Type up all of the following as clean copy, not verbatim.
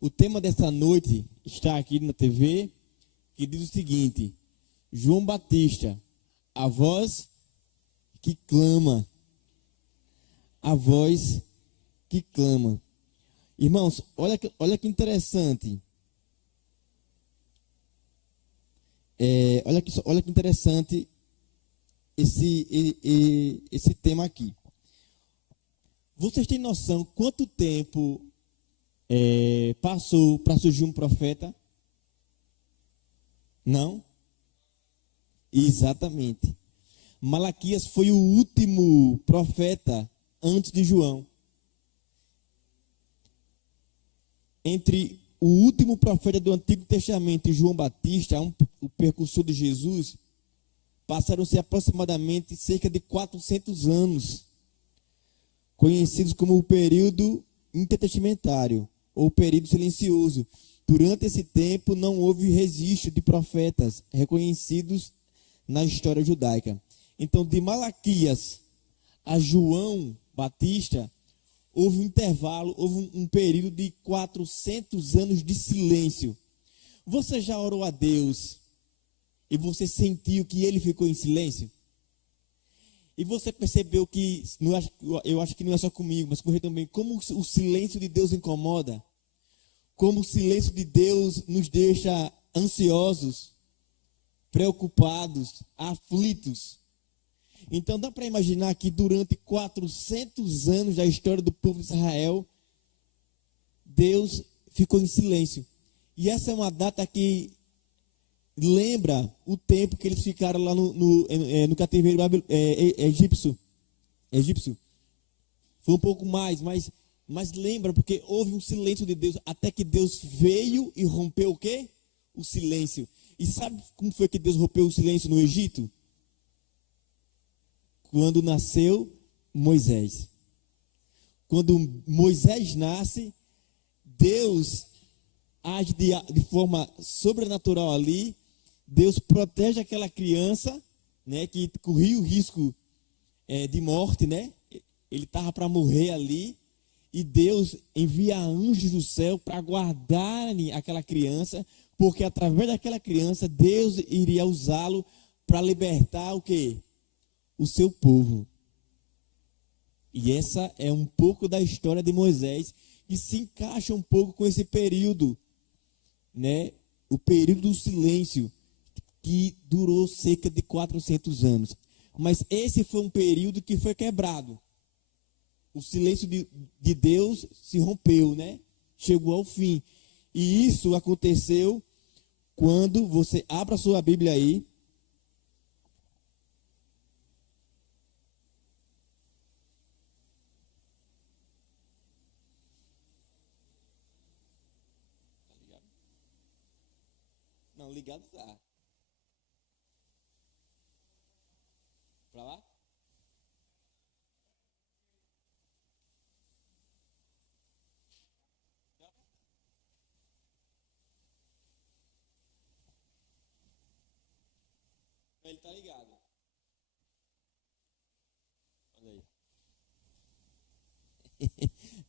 O tema dessa noite está aqui na TV, que diz o seguinte: João Batista, a voz que clama. A voz que clama. Irmãos, olha que interessante. Olha que interessante esse tema aqui. Vocês têm noção quanto tempo passou para surgir um profeta? Não? Exatamente. Malaquias foi o último profeta antes de João. Entre o último profeta do Antigo Testamento e João Batista, o precursor de Jesus, passaram-se aproximadamente cerca de 400 anos, conhecidos como o período intertestamentário, ou período silencioso. Durante esse tempo não houve registro de profetas reconhecidos na história judaica. Então, de Malaquias a João Batista, houve um intervalo, houve um período de 400 anos de silêncio. Você já orou a Deus e você sentiu que ele ficou em silêncio? E você percebeu que, eu acho que não é só comigo, mas com você também, como o silêncio de Deus incomoda? Como o silêncio de Deus nos deixa ansiosos, preocupados, aflitos. Então dá para imaginar que durante 400 anos da história do povo de Israel, Deus ficou em silêncio. E essa é uma data que lembra o tempo que eles ficaram lá no cativeiro egípcio. Foi um pouco mais, mas lembra, porque houve um silêncio de Deus, até que Deus veio e rompeu o quê? O silêncio. E sabe como foi que Deus rompeu o silêncio no Egito? Quando nasceu Moisés. Quando Moisés nasce, Deus age de forma sobrenatural ali. Deus protege aquela criança, né, que corria o risco de morte, né? Ele estava para morrer ali. E Deus envia anjos do céu para guardarem aquela criança, porque através daquela criança Deus iria usá-lo para libertar o quê? O seu povo. E essa é um pouco da história de Moisés, que se encaixa um pouco com esse período, né? O período do silêncio, que durou cerca de 400 anos. Mas esse foi um período que foi quebrado. O silêncio de Deus se rompeu, né? Chegou ao fim. E isso aconteceu quando você abre a sua Bíblia aí. Não, ligado tá. Pra lá? Ele tá ligado. Olha aí.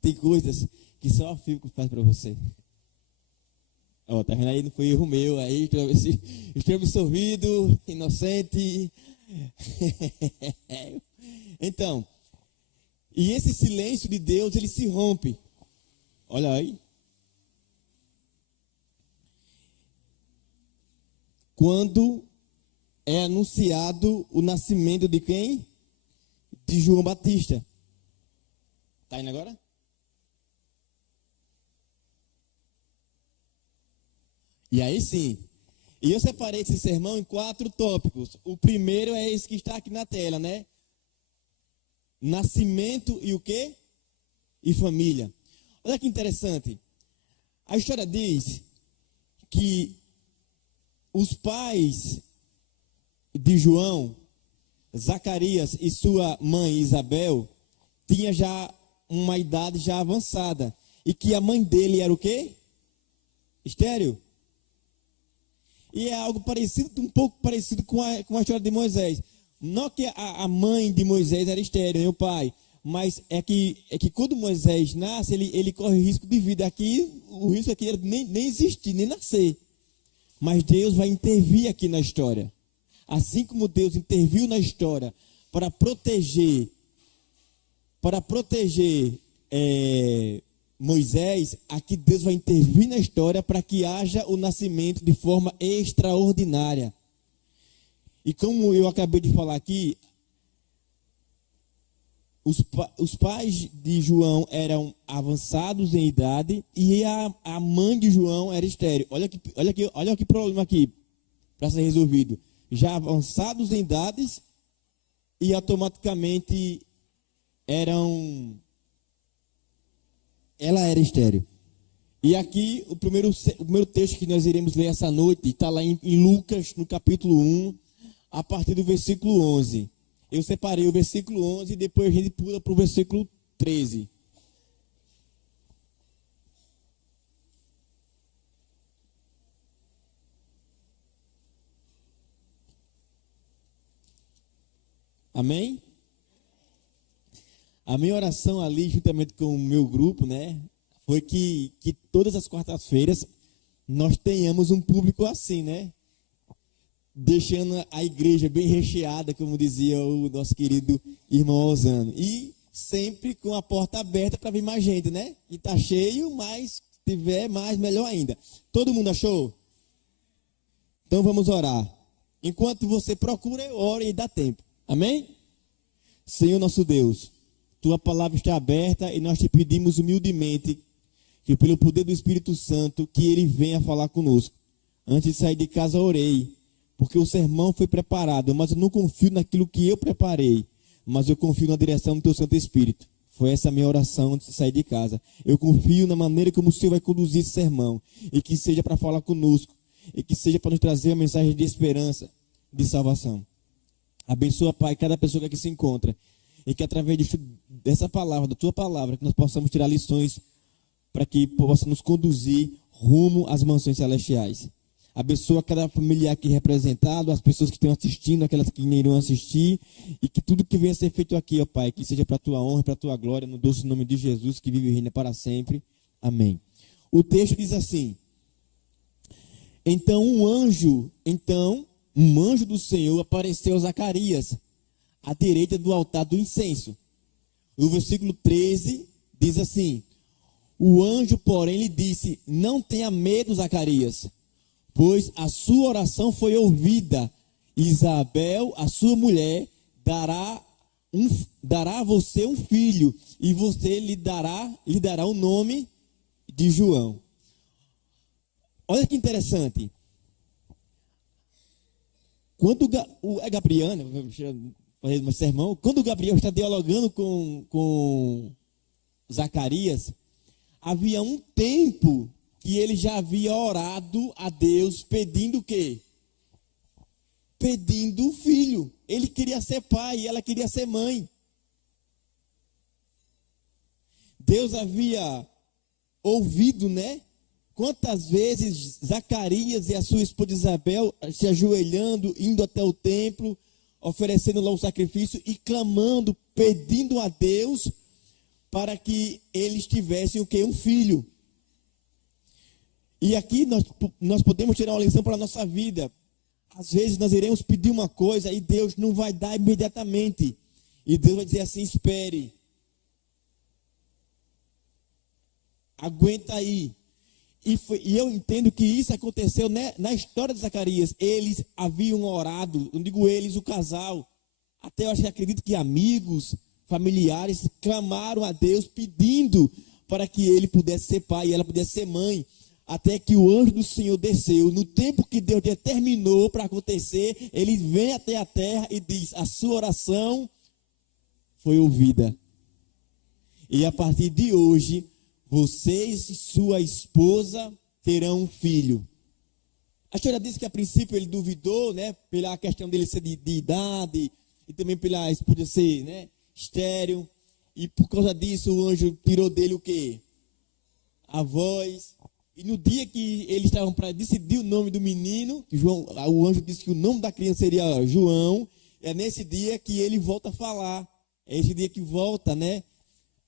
Tem coisas que só a Fico faz pra você. Ó, tá vendo aí? Não foi erro meu. Aí estou absolvido, inocente. Então, e esse silêncio de Deus, ele se rompe. Olha aí. Quando é anunciado o nascimento de quem? De João Batista. Tá indo agora? E aí sim. E eu separei esse sermão em 4 tópicos. O primeiro é esse que está aqui na tela, né? Nascimento e o quê? E família. Olha que interessante. A história diz que os pais de João, Zacarias e sua mãe Isabel, tinham já uma idade já avançada. E que a mãe dele era o quê? Estéril. E é algo parecido, um pouco parecido com a história de Moisés. Não que a mãe de Moisés era estéril, nem o pai. Mas é que quando Moisés nasce, ele corre risco de vida. Aqui o risco aqui era nem existir, nem nascer. Mas Deus vai intervir aqui na história. Assim como Deus interviu na história para proteger Moisés, aqui Deus vai intervir na história para que haja o nascimento de forma extraordinária. E como eu acabei de falar aqui, os pais de João eram avançados em idade e a mãe de João era estéril. Olha que problema aqui para ser resolvido. Já avançados em idades e automaticamente ela era estéril. E aqui o primeiro texto que nós iremos ler essa noite está lá em Lucas, no capítulo 1, a partir do versículo 11. Eu separei o versículo 11 e depois a gente pula para o versículo 13. Amém? A minha oração ali, juntamente com o meu grupo, né, foi que todas as quartas-feiras nós tenhamos um público assim, né? Deixando a igreja bem recheada, como dizia o nosso querido irmão Osano. E sempre com a porta aberta para vir mais gente, né? E está cheio, mas se tiver mais, melhor ainda. Todo mundo achou? Então vamos orar. Enquanto você procura, eu oro e dá tempo. Amém? Senhor nosso Deus, tua palavra está aberta e nós te pedimos humildemente que pelo poder do Espírito Santo, que ele venha falar conosco. Antes de sair de casa, orei, porque o sermão foi preparado, mas eu não confio naquilo que eu preparei, mas eu confio na direção do teu Santo Espírito. Foi essa a minha oração antes de sair de casa. Eu confio na maneira como o Senhor vai conduzir esse sermão, e que seja para falar conosco, e que seja para nos trazer uma mensagem de esperança, de salvação. Abençoa, Pai, cada pessoa que aqui se encontra, e que através dessa palavra, da tua palavra, que nós possamos tirar lições para que possa nos conduzir rumo às mansões celestiais. Abençoa cada familiar aqui representado, as pessoas que estão assistindo, aquelas que irão assistir, e que tudo que venha a ser feito aqui, ó Pai, que seja para a tua honra e para a tua glória, no doce nome de Jesus, que vive e reina para sempre. Amém. O texto diz assim: Então um anjo do Senhor apareceu a Zacarias, à direita do altar do incenso. O versículo 13 diz assim: O anjo, porém, lhe disse: Não tenha medo, Zacarias, pois a sua oração foi ouvida. Isabel, a sua mulher, dará a você um filho, e você lhe dará o nome de João. Olha que interessante. Quando Gabriel, fazer um sermão, quando Gabriel está dialogando com Zacarias, havia um tempo que ele já havia orado a Deus pedindo o quê? Pedindo um filho. Ele queria ser pai e ela queria ser mãe. Deus havia ouvido, né? Quantas vezes Zacarias e a sua esposa Isabel se ajoelhando, indo até o templo, oferecendo lá o sacrifício e clamando, pedindo a Deus para que eles tivessem o quê? Um filho. E aqui nós podemos tirar uma lição para a nossa vida. Às vezes nós iremos pedir uma coisa e Deus não vai dar imediatamente. E Deus vai dizer assim: espere. Aguenta aí. E eu entendo que isso aconteceu, né, na história de Zacarias. Eles haviam orado, não digo eles, o casal. Até eu acredito que amigos, familiares, clamaram a Deus pedindo para que ele pudesse ser pai e ela pudesse ser mãe. Até que o anjo do Senhor desceu, no tempo que Deus determinou para acontecer, ele vem até a terra e diz: a sua oração foi ouvida. E a partir de hoje, vocês e sua esposa terão um filho. A história diz que a princípio ele duvidou, né, pela questão dele ser de idade, e também pela esposa ser, né, estéril. E por causa disso o anjo tirou dele o quê? A voz. E no dia que eles estavam para decidir o nome do menino, o anjo disse que o nome da criança seria João. É nesse dia que ele volta a falar. É esse dia que volta, né,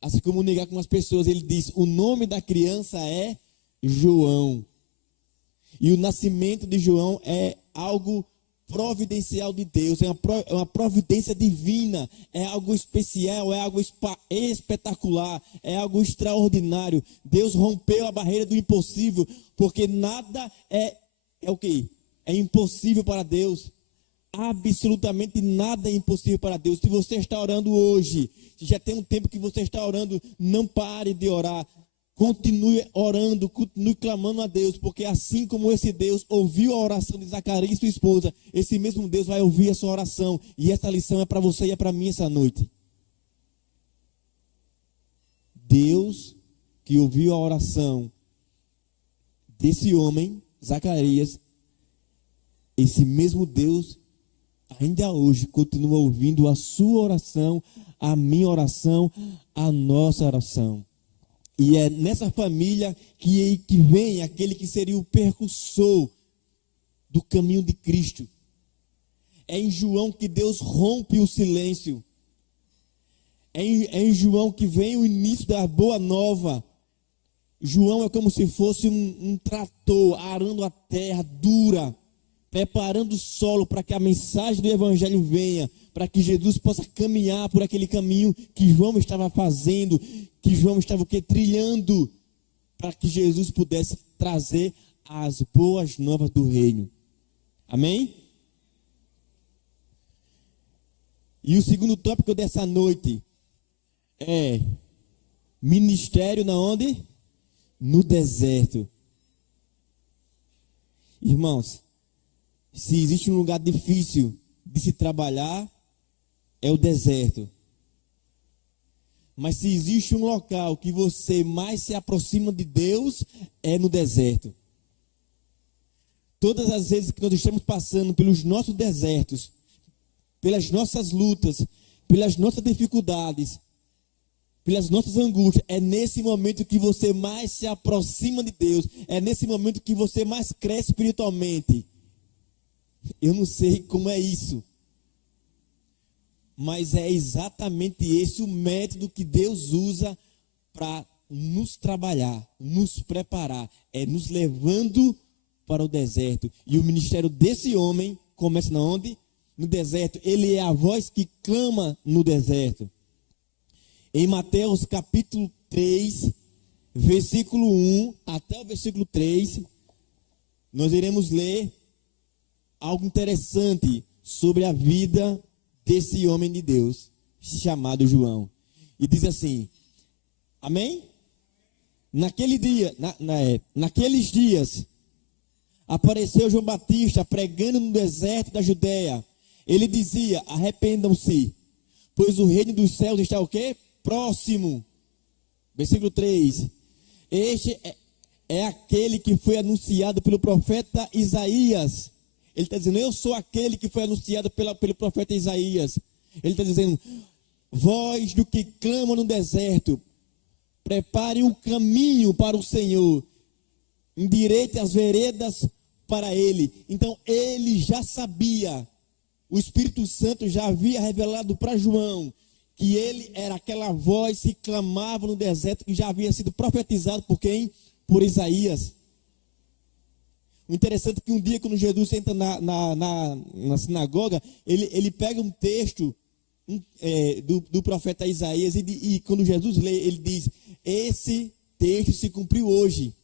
a se comunicar com as pessoas. Ele diz: o nome da criança é João. E o nascimento de João é algo providencial de Deus, é uma providência divina, é algo especial, é algo espetacular, é algo extraordinário. Deus rompeu a barreira do impossível, porque nada é o quê? É impossível para Deus. Absolutamente nada é impossível para Deus. Se você está orando hoje, se já tem um tempo que você está orando, não pare de orar. Continue orando, continue clamando a Deus, porque assim como esse Deus ouviu a oração de Zacarias e sua esposa, esse mesmo Deus vai ouvir a sua oração. E essa lição é para você e é para mim essa noite. Deus que ouviu a oração desse homem, Zacarias, esse mesmo Deus ainda hoje continua ouvindo a sua oração, a minha oração, a nossa oração. E é nessa família que vem aquele que seria o percussor do caminho de Cristo. É em João que Deus rompe o silêncio. É em João que vem o início da boa nova. João é como se fosse um trator arando a terra dura, preparando o solo para que a mensagem do Evangelho venha, para que Jesus possa caminhar por aquele caminho que João estava fazendo, que João estava trilhando, para que Jesus pudesse trazer as boas novas do reino. Amém? E o segundo tópico dessa noite é ministério na onde? No deserto. Irmãos, se existe um lugar difícil de se trabalhar, é o deserto. Mas se existe um local que você mais se aproxima de Deus, é no deserto. Todas as vezes que nós estamos passando pelos nossos desertos, pelas nossas lutas, pelas nossas dificuldades, pelas nossas angústias, é nesse momento que você mais se aproxima de Deus, é nesse momento que você mais cresce espiritualmente. Eu não sei como é isso, mas é exatamente esse o método que Deus usa para nos trabalhar, nos preparar, é nos levando para o deserto. E o ministério desse homem começa na onde? No deserto. Ele é a voz que clama no deserto. Em Mateus capítulo 3, versículo 1 até o versículo 3, nós iremos ler algo interessante sobre a vida desse homem de Deus, chamado João. E diz assim, amém? Naqueles dias, apareceu João Batista pregando no deserto da Judéia. Ele dizia, arrependam-se, pois o reino dos céus está o quê? Próximo. Versículo 3. Este é aquele que foi anunciado pelo profeta Isaías. Ele está dizendo, eu sou aquele que foi anunciado pelo profeta Isaías. Ele está dizendo, voz do que clama no deserto, prepare um caminho para o Senhor, endireite as veredas para ele. Então ele já sabia, o Espírito Santo já havia revelado para João, que ele era aquela voz que clamava no deserto, que já havia sido profetizado por quem? Por Isaías. O interessante é que um dia, quando Jesus entra na sinagoga, ele pega um texto do profeta Isaías e quando Jesus lê, ele diz, esse texto se cumpriu hoje.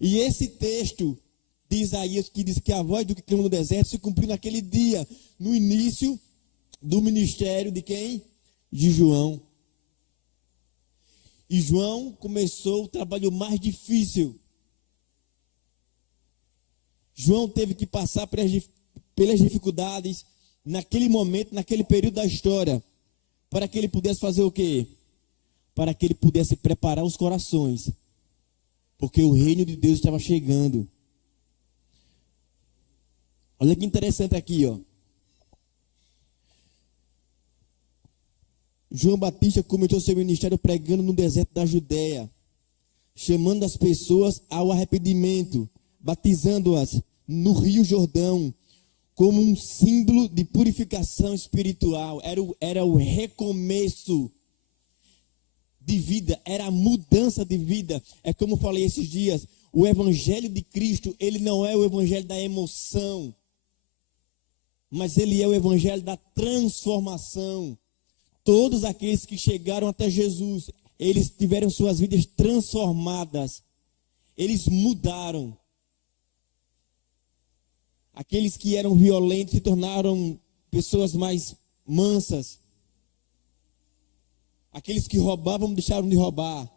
E esse texto de Isaías, que diz que a voz do que clama no deserto, se cumpriu naquele dia, no início do ministério de quem? De João. E João começou o trabalho mais difícil. João teve que passar pelas dificuldades naquele momento, naquele período da história, para que ele pudesse fazer o quê? Para que ele pudesse preparar os corações, porque o reino de Deus estava chegando. Olha que interessante aqui, ó. João Batista começou seu ministério pregando no deserto da Judéia, chamando as pessoas ao arrependimento, batizando-as no Rio Jordão, como um símbolo de purificação espiritual. Era o recomeço de vida, era a mudança de vida. É como eu falei esses dias, o evangelho de Cristo, ele não é o evangelho da emoção, mas ele é o evangelho da transformação. Todos aqueles que chegaram até Jesus, eles tiveram suas vidas transformadas. Eles mudaram. Aqueles que eram violentos se tornaram pessoas mais mansas. Aqueles que roubavam deixaram de roubar.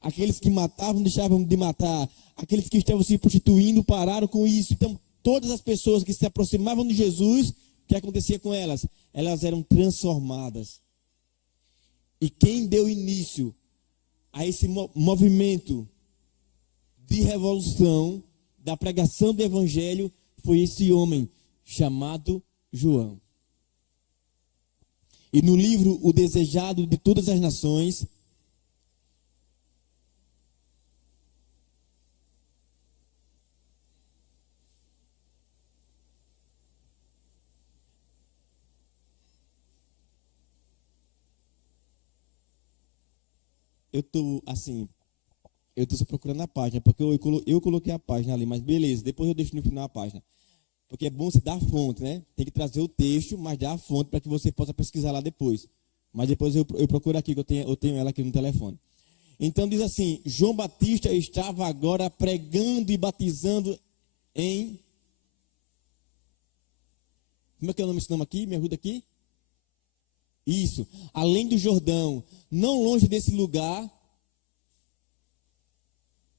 Aqueles que matavam deixaram de matar. Aqueles que estavam se prostituindo pararam com isso. Então, todas as pessoas que se aproximavam de Jesus, o que acontecia com elas? Elas eram transformadas. E quem deu início a esse movimento de revolução, da pregação do evangelho, foi esse homem chamado João. E no livro O Desejado de Todas as Nações, eu estou só procurando a página, porque eu coloquei a página ali, mas beleza, depois eu deixo no final a página. Porque é bom você dar a fonte, né? Tem que trazer o texto, mas dar a fonte para que você possa pesquisar lá depois. Mas depois eu procuro aqui, que eu tenho ela aqui no telefone. Então diz assim, João Batista estava agora pregando e batizando em... Como é que é o nome desse nome aqui? Me ajuda aqui. Isso, além do Jordão, não longe desse lugar,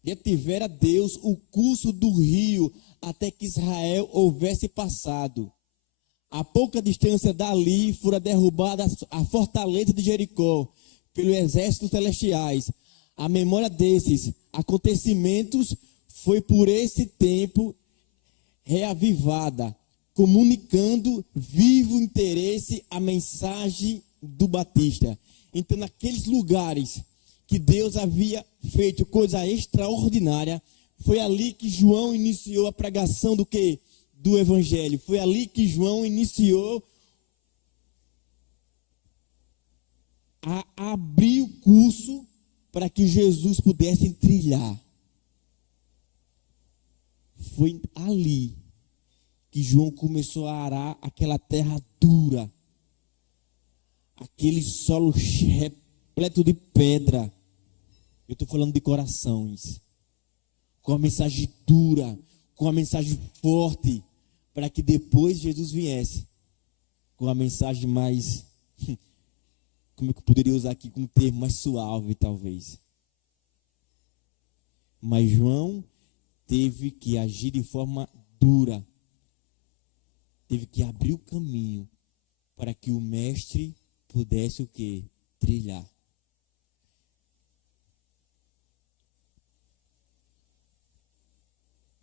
detivera Deus o curso do rio até que Israel houvesse passado. A pouca distância dali fora derrubada a fortaleza de Jericó pelo exército celestiais. A memória desses acontecimentos foi por esse tempo reavivada, comunicando vivo interesse à mensagem do Batista. Então, naqueles lugares que Deus havia feito coisa extraordinária, foi ali que João iniciou a pregação do quê? Do Evangelho. Foi ali que João iniciou a abrir o curso para que Jesus pudesse trilhar. Foi ali que João começou a arar aquela terra dura, aquele solo repleto de pedra. Eu estou falando de corações, com a mensagem dura, com a mensagem forte, para que depois Jesus viesse com a mensagem mais, como é que eu poderia usar aqui um termo mais suave, talvez. Mas João teve que agir de forma dura, teve que abrir o caminho para que o mestre pudesse o quê? Trilhar.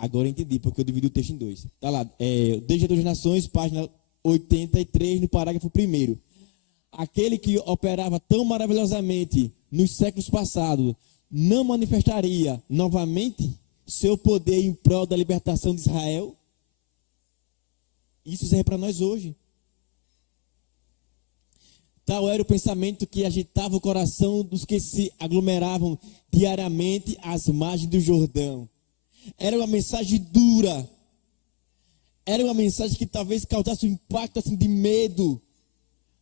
Agora eu entendi, porque eu dividi o texto em dois. Está lá, Desde as Nações, página 83, no parágrafo 1º. Aquele que operava tão maravilhosamente nos séculos passados, não manifestaria novamente seu poder em prol da libertação de Israel? Isso serve para nós hoje. Tal era o pensamento que agitava o coração dos que se aglomeravam diariamente às margens do Jordão. Era uma mensagem dura. Era uma mensagem que talvez causasse um impacto assim, de medo.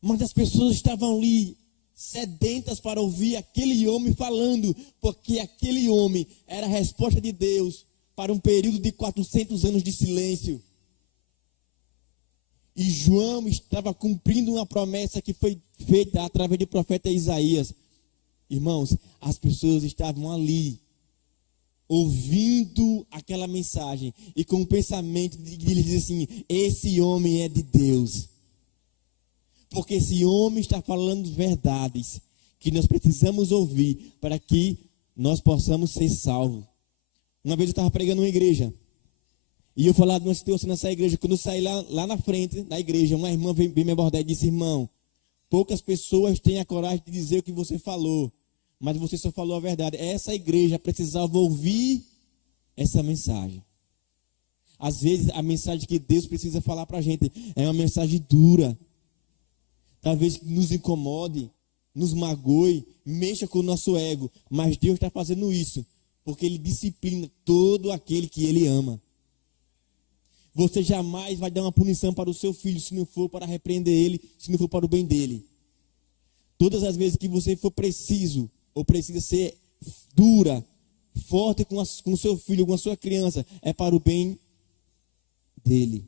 Mas as pessoas estavam ali, sedentas para ouvir aquele homem falando, porque aquele homem era a resposta de Deus para um período de 400 anos de silêncio. E João estava cumprindo uma promessa que foi feita através do profeta Isaías. Irmãos, as pessoas estavam ali, ouvindo aquela mensagem e com o pensamento de dizer assim: esse homem é de Deus. Porque esse homem está falando verdades que nós precisamos ouvir para que nós possamos ser salvos. Uma vez eu estava pregando uma igreja e eu falava de uma situação nessa igreja. Quando eu saí lá na frente da igreja, uma irmã veio me abordar e disse: irmão, poucas pessoas têm a coragem de dizer o que você falou, mas você só falou a verdade. Essa igreja precisava ouvir essa mensagem. Às vezes a mensagem que Deus precisa falar para a gente é uma mensagem dura, talvez nos incomode, nos magoe, mexa com o nosso ego, mas Deus está fazendo isso, porque Ele disciplina todo aquele que Ele ama. Você jamais vai dar uma punição para o seu filho, se não for para repreender ele, se não for para o bem dele. Todas as vezes que você for preciso, ou precisa ser dura, forte com o seu filho, com a sua criança, é para o bem dele.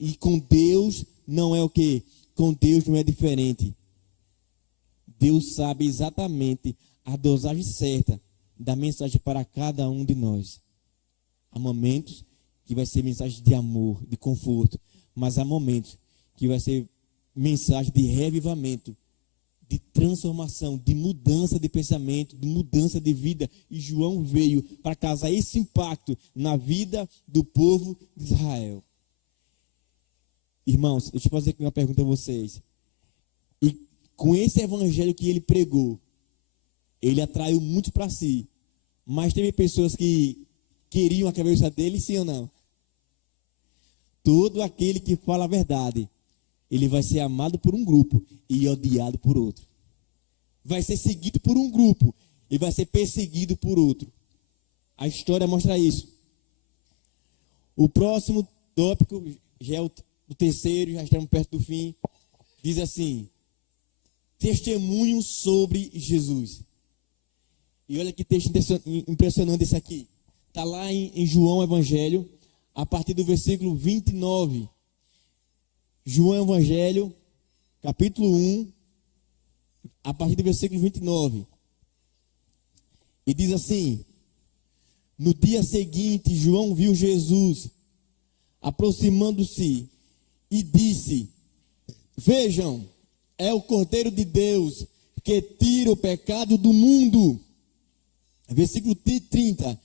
E com Deus não é o quê? Com Deus não é diferente. Deus sabe exatamente a dosagem certa da mensagem para cada um de nós. Há momentos que vai ser mensagem de amor, de conforto, mas há momentos que vai ser mensagem de revivamento, de transformação, de mudança de pensamento, de mudança de vida. E João veio para causar esse impacto na vida do povo de Israel. Irmãos, deixa eu fazer aqui uma pergunta a vocês. E com esse evangelho que ele pregou, ele atraiu muitos para si, mas teve pessoas que queriam a cabeça dele, sim ou não? Todo aquele que fala a verdade, ele vai ser amado por um grupo e odiado por outro. Vai ser seguido por um grupo e vai ser perseguido por outro. A história mostra isso. O próximo tópico, já é o terceiro, já estamos perto do fim, diz assim: testemunho sobre Jesus. E olha que texto impressionante esse aqui. Está lá em João Evangelho, a partir do versículo 29. João Evangelho, capítulo 1, a partir do versículo 29. E diz assim: no dia seguinte, João viu Jesus aproximando-se e disse: vejam, é o Cordeiro de Deus que tira o pecado do mundo. Versículo 30.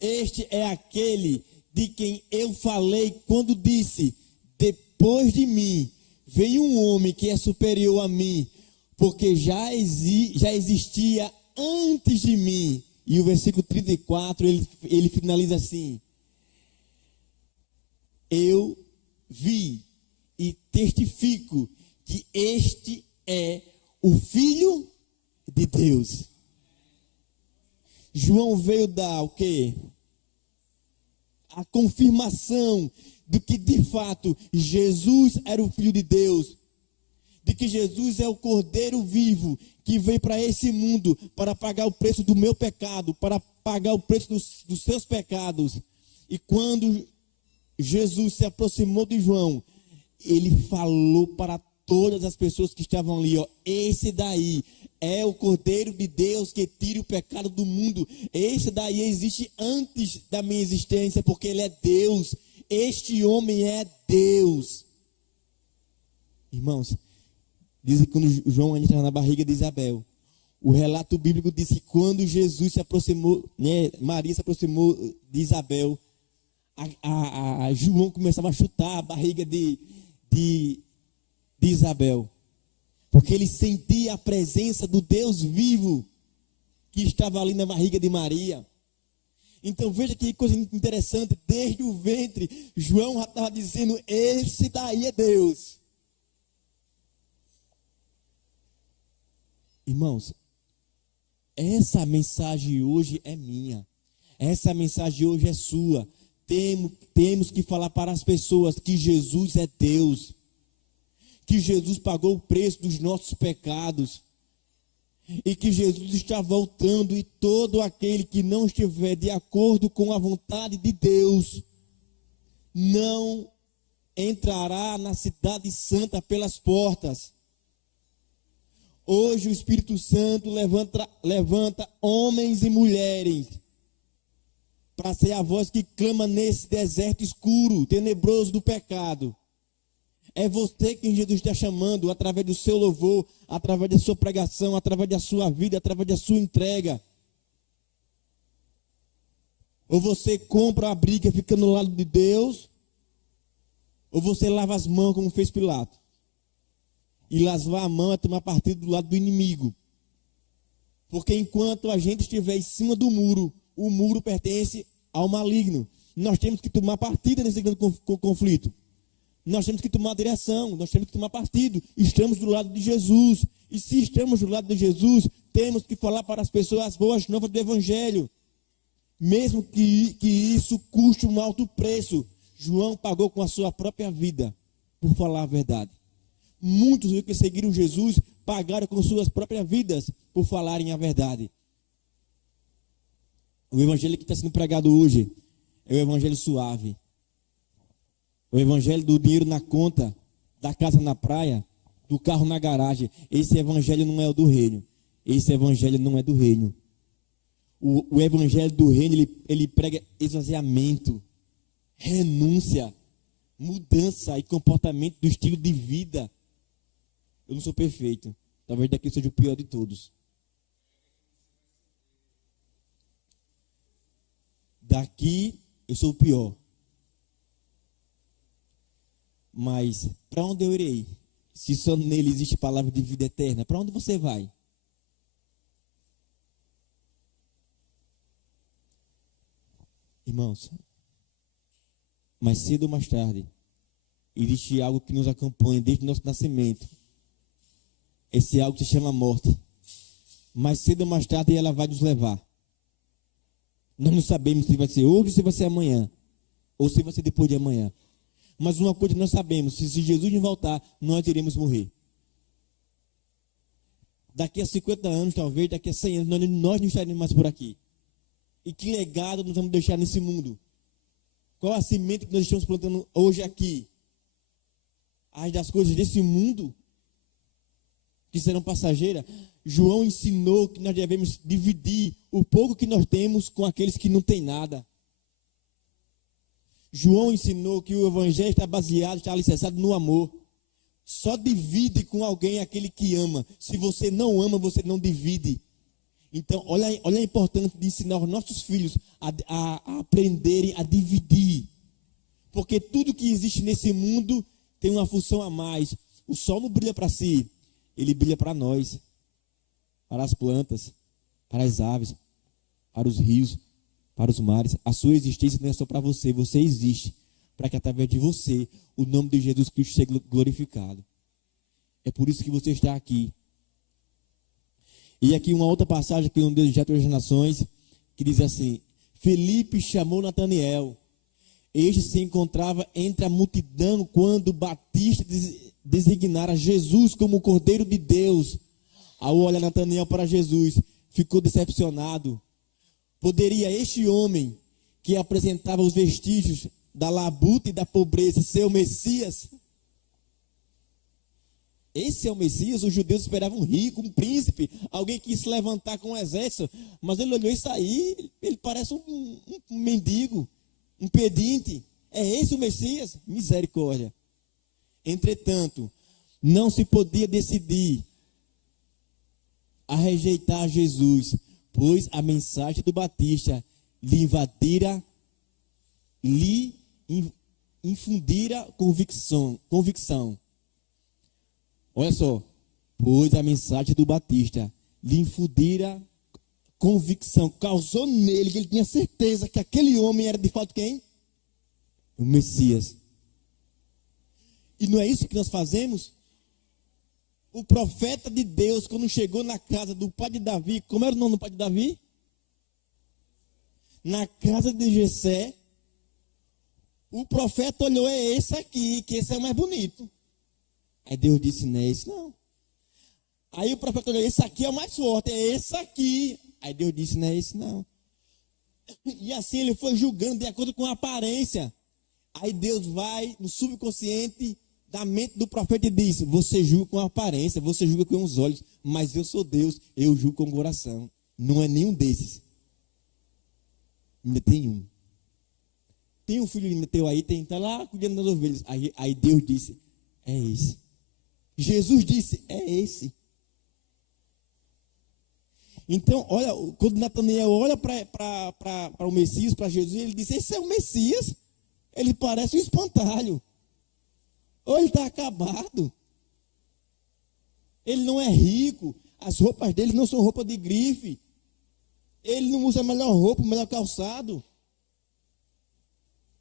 Este é aquele de quem eu falei quando disse: depois de mim vem um homem que é superior a mim, porque já existia antes de mim. E o versículo 34, ele finaliza assim: eu vi e testifico que este é o Filho de Deus. João veio dar o quê? A confirmação de que de fato Jesus era o Filho de Deus, de que Jesus é o Cordeiro vivo que veio para esse mundo para pagar o preço do meu pecado, para pagar o preço dos seus pecados. E quando Jesus se aproximou de João, ele falou para todas as pessoas que estavam ali, ó, esse daí é o Cordeiro de Deus que tira o pecado do mundo. Esse daí existe antes da minha existência, porque ele é Deus. Este homem é Deus. Irmãos, dizem que quando João ainda estava na barriga de Isabel, o relato bíblico diz que quando Jesus se aproximou, né, Maria se aproximou de Isabel, a João começava a chutar a barriga de Isabel, porque ele sentia a presença do Deus vivo que estava ali na barriga de Maria. Então veja que coisa interessante, desde o ventre, João já estava dizendo: esse daí é Deus. Irmãos, essa mensagem hoje é minha, essa mensagem hoje é sua. Temos que falar para as pessoas que Jesus é Deus, que Jesus pagou o preço dos nossos pecados, e que Jesus está voltando, e todo aquele que não estiver de acordo com a vontade de Deus não entrará na cidade santa pelas portas. Hoje o Espírito Santo levanta homens e mulheres para ser a voz que clama nesse deserto escuro, tenebroso do pecado. É você quem Jesus está chamando, através do seu louvor, através da sua pregação, através da sua vida, através da sua entrega. Ou você compra a briga e fica no lado de Deus, ou você lava as mãos como fez Pilato. E lavar a mão é tomar partido do lado do inimigo. Porque enquanto a gente estiver em cima do muro, o muro pertence ao maligno. Nós temos que tomar partido nesse grande conflito. Nós temos que tomar direção, nós temos que tomar partido. Estamos do lado de Jesus, E se estamos do lado de Jesus, temos que falar para as pessoas as boas novas do Evangelho. Mesmo que isso custe um alto preço. João pagou com a sua própria vida por falar a verdade. Muitos que seguiram Jesus pagaram com suas próprias vidas por falarem a verdade. O evangelho que está sendo pregado hoje é o evangelho suave. O evangelho do dinheiro na conta, da casa na praia, do carro na garagem. Esse evangelho não é o do reino. Esse evangelho não é do reino. O evangelho do reino, ele prega esvaziamento, renúncia, mudança e comportamento do estilo de vida. Eu não sou perfeito. Talvez daqui eu seja o pior de todos. Daqui eu sou o pior. Mas para onde eu irei? Se só nele existe palavra de vida eterna, para onde você vai? Irmãos, mais cedo ou mais tarde, existe algo que nos acompanha desde o nosso nascimento. Esse algo se chama morte. Mais cedo ou mais tarde ela vai nos levar. Nós não sabemos se vai ser hoje ou se vai ser amanhã. Ou se vai ser depois de amanhã. Mas uma coisa nós sabemos, se Jesus não voltar, nós iremos morrer. Daqui a 50 anos, talvez, daqui a 100 anos, nós não estaremos mais por aqui. E que legado nós vamos deixar nesse mundo? Qual a semente que nós estamos plantando hoje aqui? As das coisas desse mundo, que serão passageiras. João ensinou que nós devemos dividir o pouco que nós temos com aqueles que não têm nada. João ensinou que o evangelho está baseado, está alicerçado no amor. Só divide com alguém aquele que ama. Se você não ama, você não divide. Então, olha a importância de ensinar os nossos filhos a aprenderem a dividir. Porque tudo que existe nesse mundo tem uma função a mais. O sol não brilha para si, ele brilha para nós, para as plantas, para as aves, para os rios, para os mares. A sua existência não é só para você, você existe para que através de você o nome de Jesus Cristo seja glorificado. É por isso que você está aqui. E aqui uma outra passagem que um Deus de todas as nações, que diz assim: Felipe chamou Nataniel. Este se encontrava entre a multidão quando Batista designara Jesus como o Cordeiro de Deus. Ao olhar Nataniel para Jesus, ficou decepcionado. Poderia este homem, que apresentava os vestígios da labuta e da pobreza, ser o Messias? Esse é o Messias? Os judeus esperavam um rico, um príncipe, alguém que ia se levantar com um exército. Mas ele olhou isso aí, ele parece um mendigo, um pedinte. É esse o Messias? Misericórdia. Entretanto, não se podia decidir a rejeitar Jesus, pois a mensagem do Batista lhe infundira convicção. Olha só, pois a mensagem do Batista lhe infundira convicção, causou nele que ele tinha certeza que aquele homem era de fato quem? O Messias. E não é isso que nós fazemos? O profeta de Deus, quando chegou na casa do pai de Davi, como era o nome do pai de Davi? Na casa de Jessé, o profeta olhou, é esse aqui, que esse é o mais bonito. Aí Deus disse, não é esse não. Aí o profeta olhou, esse aqui é o mais forte, é esse aqui. Aí Deus disse, não é esse não. E assim ele foi julgando de acordo com a aparência. Aí Deus vai no subconsciente da mente do profeta e diz, você julga com a aparência, você julga com os olhos, mas eu sou Deus, eu julgo com o coração. Não é nenhum desses. Ainda tem um. Tem um filho teu aí, está lá cuidando das ovelhas. Aí Deus disse, é esse. Jesus disse, é esse. Então, olha, quando Nataniel olha para o Messias, para Jesus, ele diz, esse é o Messias. Ele parece um espantalho. Ou ele está acabado. Ele não é rico. As roupas dele não são roupa de grife. Ele não usa a melhor roupa, o melhor calçado.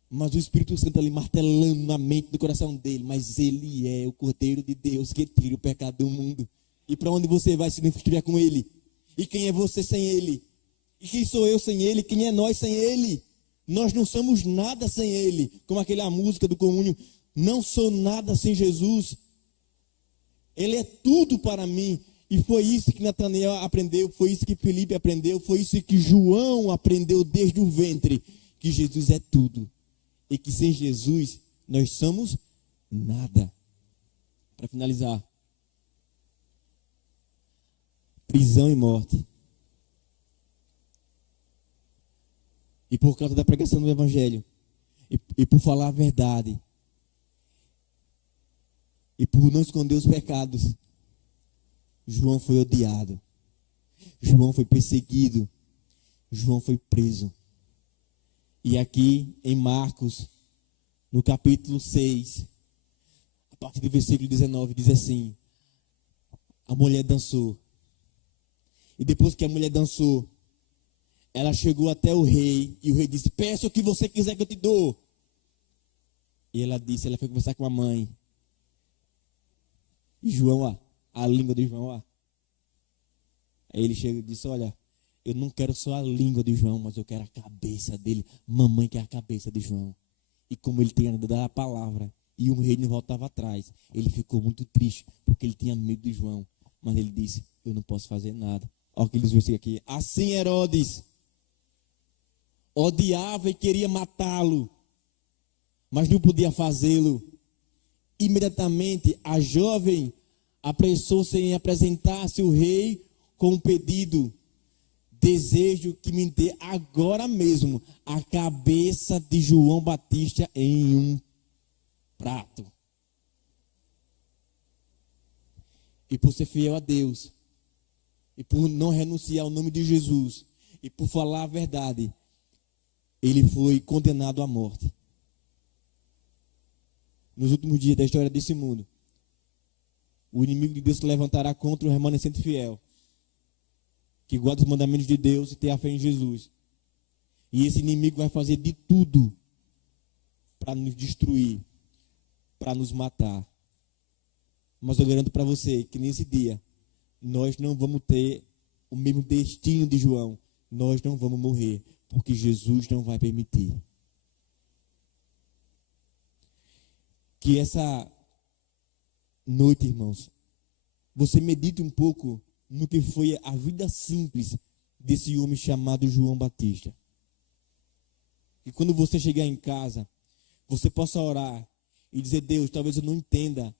Mas o Espírito Santo ali martelando na mente do coração dele. Mas ele é o Cordeiro de Deus que tira o pecado do mundo. E para onde você vai se não estiver com Ele? E quem é você sem Ele? E quem sou eu sem Ele? Quem é nós sem Ele? Nós não somos nada sem Ele. Como aquela música do Comúnio, não sou nada sem Jesus. Ele é tudo para mim. E foi isso que Natanael aprendeu, foi isso que Felipe aprendeu, foi isso que João aprendeu desde o ventre, que Jesus é tudo. E que sem Jesus nós somos nada. Para finalizar, prisão e morte. E por causa da pregação do Evangelho, e por falar a verdade, e por não esconder os pecados, João foi odiado, João foi perseguido, João foi preso. E aqui em Marcos, no capítulo 6, a partir do versículo 19, diz assim: a mulher dançou. E depois que a mulher dançou, ela chegou até o rei, e o rei disse: peça o que você quiser que eu te dou. E ela foi conversar com a mãe. E João, a língua de João, Aí ele chega e disse: olha, eu não quero só a língua de João, mas eu quero a cabeça dele. Mamãe quer a cabeça de João. E como ele tinha dado a palavra, e o rei não voltava atrás, ele ficou muito triste, porque ele tinha medo de João. Mas ele disse: eu não posso fazer nada. Olha o que eles dizem aqui. Assim Herodes odiava e queria matá-lo, mas não podia fazê-lo. Imediatamente a jovem apressou-se em apresentar-se ao rei com um pedido: desejo que me dê agora mesmo a cabeça de João Batista em um prato. E por ser fiel a Deus, e por não renunciar ao nome de Jesus, e por falar a verdade, ele foi condenado à morte. Nos últimos dias da história desse mundo, o inimigo de Deus se levantará contra o remanescente fiel, que guarda os mandamentos de Deus e tem a fé em Jesus. E esse inimigo vai fazer de tudo para nos destruir, para nos matar. Mas eu garanto para você que nesse dia nós não vamos ter o mesmo destino de João. Nós não vamos morrer, porque Jesus não vai permitir. Que essa noite, irmãos, você medite um pouco no que foi a vida simples desse homem chamado João Batista. E quando você chegar em casa, você possa orar e dizer: Deus, talvez eu não entenda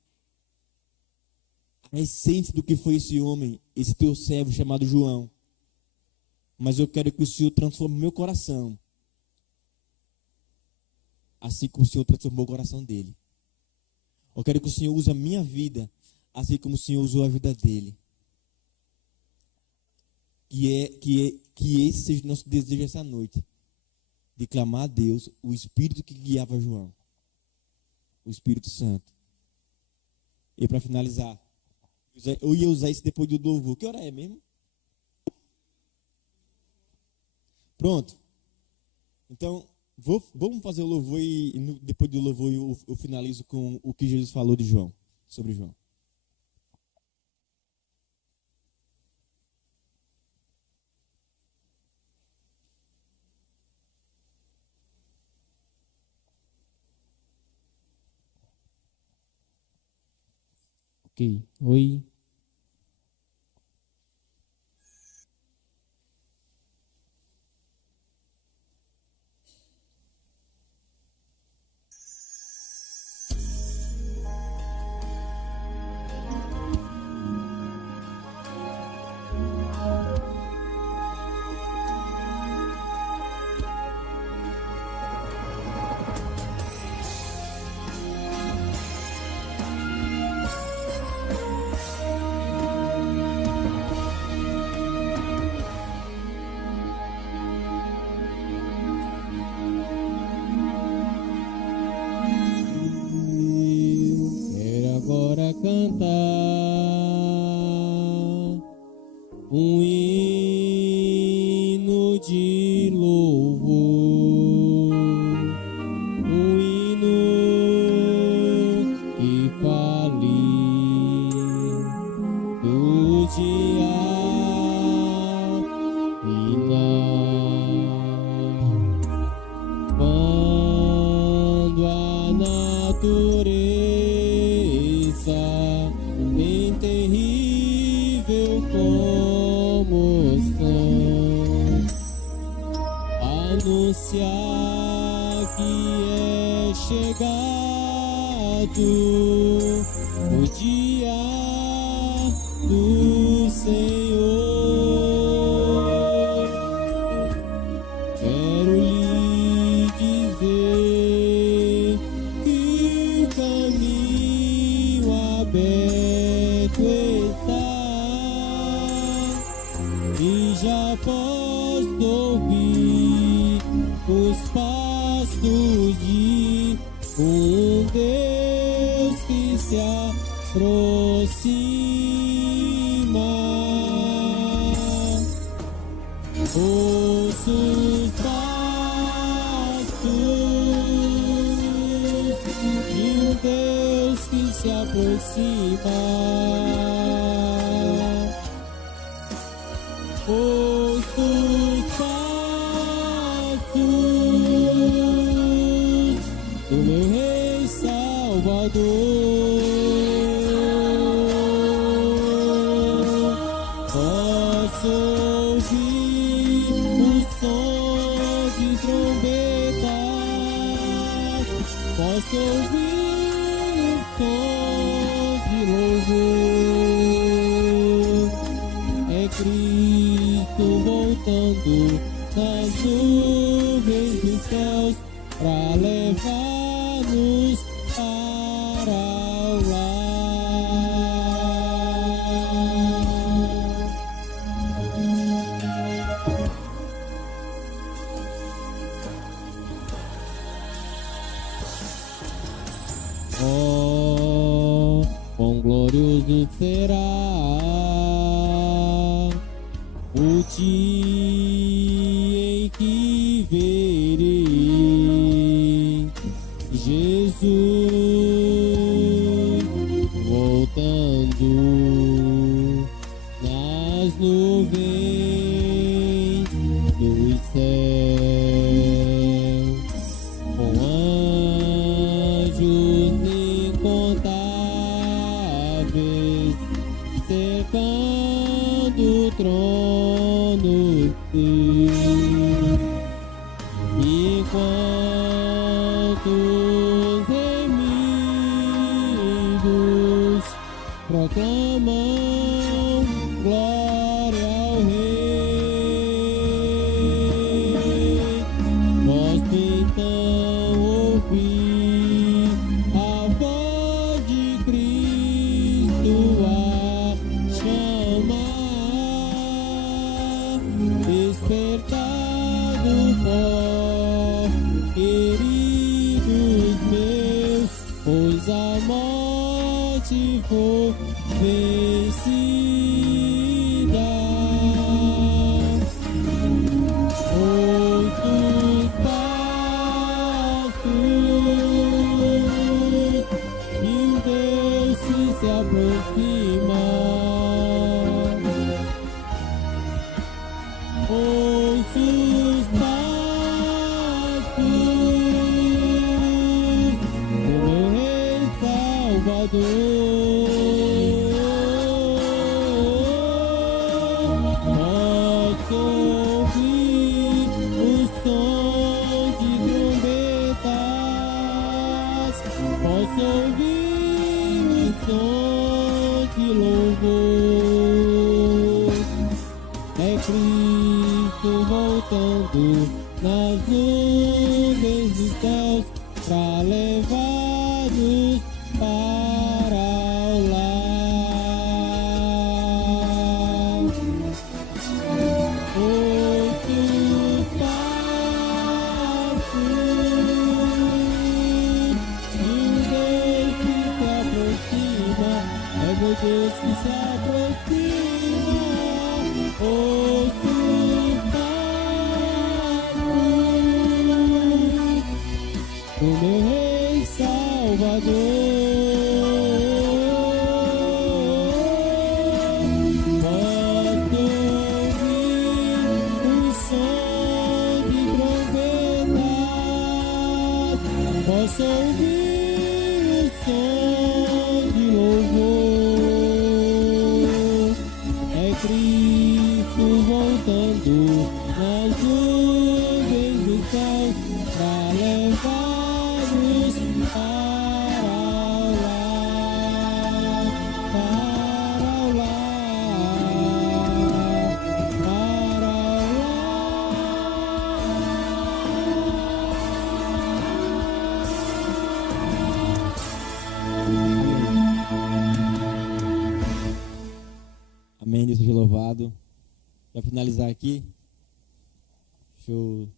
a essência do que foi esse homem, esse teu servo chamado João, mas eu quero que o Senhor transforme meu coração, assim como o Senhor transformou o coração dele. Eu quero que o Senhor use a minha vida, assim como o Senhor usou a vida dele. Que esse seja o nosso desejo essa noite, de clamar a Deus, o Espírito que guiava João, o Espírito Santo. E para finalizar, eu ia usar isso depois do louvor. Que hora é mesmo? Pronto. Então, vamos fazer o louvor e depois do louvor eu finalizo com o que Jesus falou de João, sobre João. Ok, oi. Quero agora cantar um hino de louvor, um hino que fale do anunciar que é chegado o dia do Senhor. Quero lhe dizer que o caminho aberto está e já posso ouvir os passos de um Deus que se aproxima. Ouço os passos de um Deus que se aproxima. Ouço os passos do meu Rei Salvador. Posso ouvir o som de trombetas, posso ouvir o som de louvor. É Cristo voltando nas nuvens dos céus pra levar-nos para o lar. Oh, quão glorioso será o dia em que verei Jesus voltando nas nuvens dos céus, com anjos incontáveis cercando o trono teu, enquanto os remidos proclamam glória ao Rei. Posso então ouvir a voz de Cristo a chamar, despertar do pó, queridos meus, pois a morte for vencida. Ouço os passos de um Deus que se aproxima. Ouço os passos do meu Rei Salvador. Posso ouvir o som de trombetas, posso ouvir o som de louvor. É Cristo voltando nas nuvens dos céus pra levar-nos para o lar. Ouço os passos de um Deus que se aproxima, é meu Deus que se aproxima. Ouço os passos do meu Rei Salvador. Posso ouvir o som de trombetas, posso ouvir o som de louvor. É Cristo voltando nas nuvens dos Amém, Deus seja louvado. Para finalizar aqui, deixa eu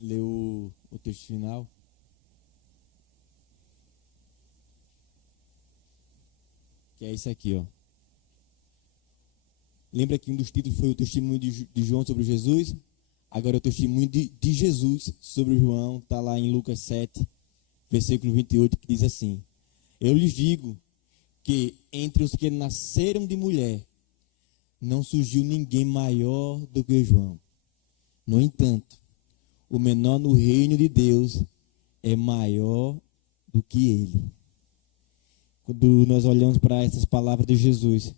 ler o texto final. Que é esse aqui, ó. Lembra que um dos títulos foi o testemunho de João sobre Jesus? Agora é o testemunho de Jesus sobre João. Está lá em Lucas 7, versículo 28, que diz assim: Eu lhes digo que entre os que nasceram de mulher, não surgiu ninguém maior do que João. No entanto, o menor no reino de Deus é maior do que ele. Quando nós olhamos para essas palavras de Jesus,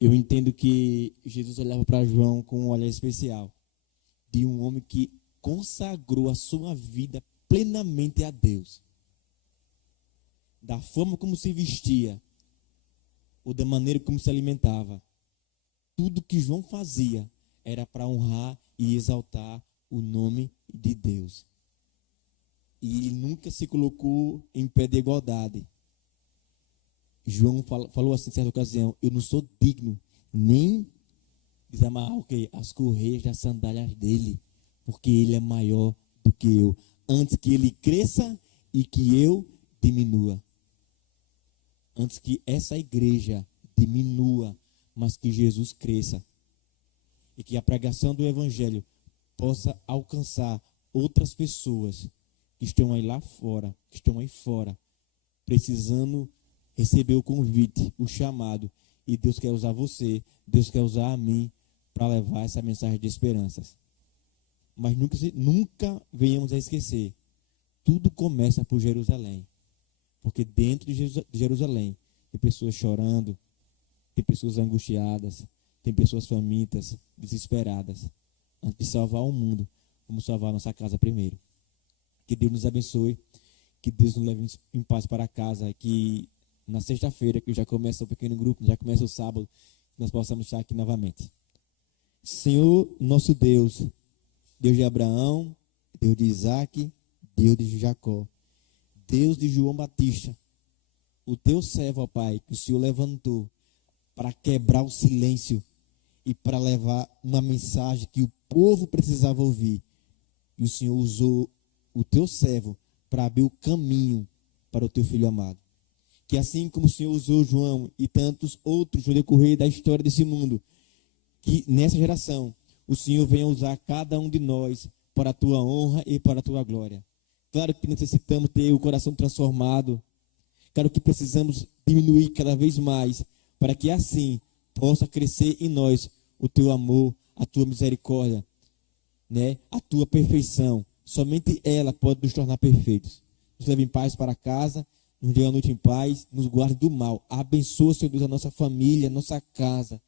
eu entendo que Jesus olhava para João com um olhar especial, de um homem que consagrou a sua vida plenamente a Deus. Da forma como se vestia, ou da maneira como se alimentava, tudo que João fazia era para honrar e exaltar o nome de Deus. E ele nunca se colocou em pé de igualdade. João falou assim em certa ocasião: eu não sou digno nem de amarrar as correias das sandálias dele, porque ele é maior do que eu. Antes que ele cresça e que eu diminua. Antes que essa igreja diminua, mas que Jesus cresça. E que a pregação do Evangelho possa alcançar outras pessoas que estão aí lá fora, que estão aí fora, precisando receber o convite, o chamado. E Deus quer usar você, Deus quer usar a mim para levar essa mensagem de esperanças. Mas nunca venhamos a esquecer, tudo começa por Jerusalém. Porque dentro de Jerusalém tem pessoas chorando, tem pessoas angustiadas, tem pessoas famintas, desesperadas. Antes de salvar o mundo, vamos salvar a nossa casa primeiro. Que Deus nos abençoe, que Deus nos leve em paz para casa, que na sexta-feira, que já começa o pequeno grupo, já começa o sábado, nós possamos estar aqui novamente. Senhor, nosso Deus, Deus de Abraão, Deus de Isaac, Deus de Jacó, Deus de João Batista, o teu servo, ó Pai, que o Senhor levantou para quebrar o silêncio e para levar uma mensagem que o povo precisava ouvir. E o Senhor usou o teu servo para abrir o caminho para o teu filho amado. Que assim como o Senhor usou João e tantos outros no decorrer da história desse mundo, que nessa geração o Senhor venha usar cada um de nós para a tua honra e para a tua glória. Claro que necessitamos ter o coração transformado. Claro que precisamos diminuir cada vez mais, para que assim possa crescer em nós o teu amor, a tua misericórdia, né? A tua perfeição. Somente ela pode nos tornar perfeitos. Nos leve em paz para casa, nos dê a noite em paz, nos guarde do mal. Abençoa, Senhor Deus, a nossa família, a nossa casa.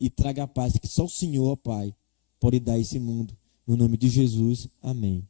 E traga a paz que só o Senhor, ó Pai, pode dar a esse mundo. No nome de Jesus, amém.